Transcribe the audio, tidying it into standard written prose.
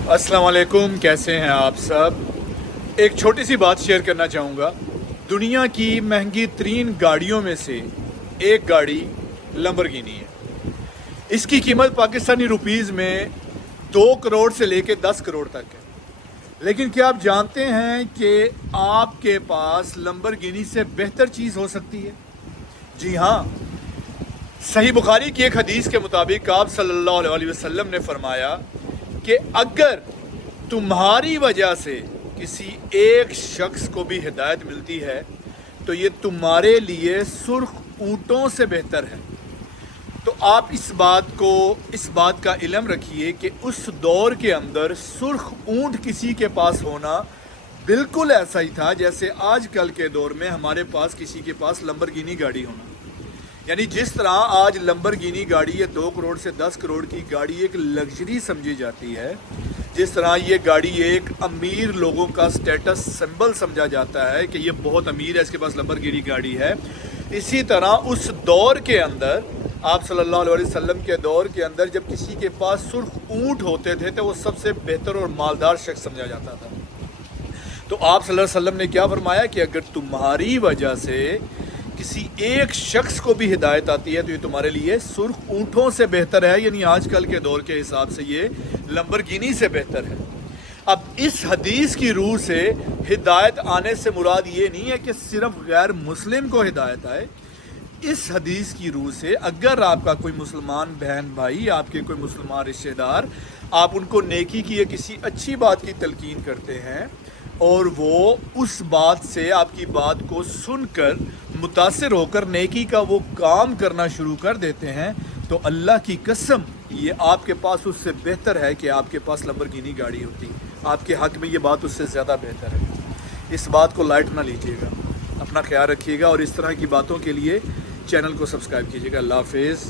अस्सलाम वालेकुम, कैसे हैं आप सब। एक छोटी सी बात शेयर करना चाहूँगा। दुनिया की महंगी तरीन गाड़ियों में से एक गाड़ी लंबरगिनी है। इसकी कीमत पाकिस्तानी रुपीज़ में 2 करोड़ से लेकर 10 करोड़ तक है। लेकिन क्या आप जानते हैं कि आपके पास लंबरगिनी से बेहतर चीज़ हो सकती है? जी हाँ, सही बुखारी की एक हदीस के मुताबिक आप सल्लल्लाहु अलैहि वसल्लम ने फरमाया कि अगर तुम्हारी वजह से किसी एक शख्स को भी हिदायत मिलती है तो ये तुम्हारे लिए सुर्ख ऊँटों से बेहतर है। तो आप इस बात का इल्म रखिए कि उस दौर के अंदर सुर्ख ऊँट किसी के पास होना बिल्कुल ऐसा ही था जैसे आजकल के दौर में हमारे पास किसी के पास लंबरगिनी गाड़ी होना। यानी जिस तरह आज लंबरगिनी गाड़ी ये 2 करोड़ से 10 करोड़ की गाड़ी एक लग्जरी समझी जाती है, जिस तरह ये गाड़ी एक अमीर लोगों का स्टेटस सिंबल समझा जाता है कि ये बहुत अमीर है, इसके पास लंबरगिनी गाड़ी है, इसी तरह उस दौर के अंदर आप सल्लल्लाहु अलैहि वसल्लम के दौर के अंदर जब किसी के पास सुर्ख ऊँट होते थे तो वो सबसे बेहतर और मालदार शख्स समझा जाता था। तो आप सल्लल्लाहु अलैहि वसल्लम ने क्या फरमाया कि अगर तुम्हारी वजह से किसी एक शख्स को भी हिदायत आती है तो ये तुम्हारे लिए सुर्ख ऊँटों से बेहतर है। यानी आजकल के दौर के हिसाब से ये लंबरगिनी से बेहतर है। अब इस हदीस की रूह से हिदायत आने से मुराद ये नहीं है कि सिर्फ गैर मुस्लिम को हिदायत आए। इस हदीस की रूह से अगर आपका कोई मुसलमान बहन भाई, आपके कोई मुसलमान रिश्तेदार, आप उनको नेकी की या किसी अच्छी बात की तलकीन करते हैं और वो उस बात से आपकी बात को सुनकर मुतासिर होकर नेकी का वो काम करना शुरू कर देते हैं तो अल्लाह की कसम ये आपके पास उससे बेहतर है कि आपके पास लंबरगिनी गाड़ी होती। आपके हक़ में ये बात उससे ज़्यादा बेहतर है। इस बात को लाइट ना लीजिएगा, अपना ख्याल रखिएगा और इस तरह की बातों के लिए चैनल को सब्सक्राइब कीजिएगा। अल्लाह हाफ़िज़।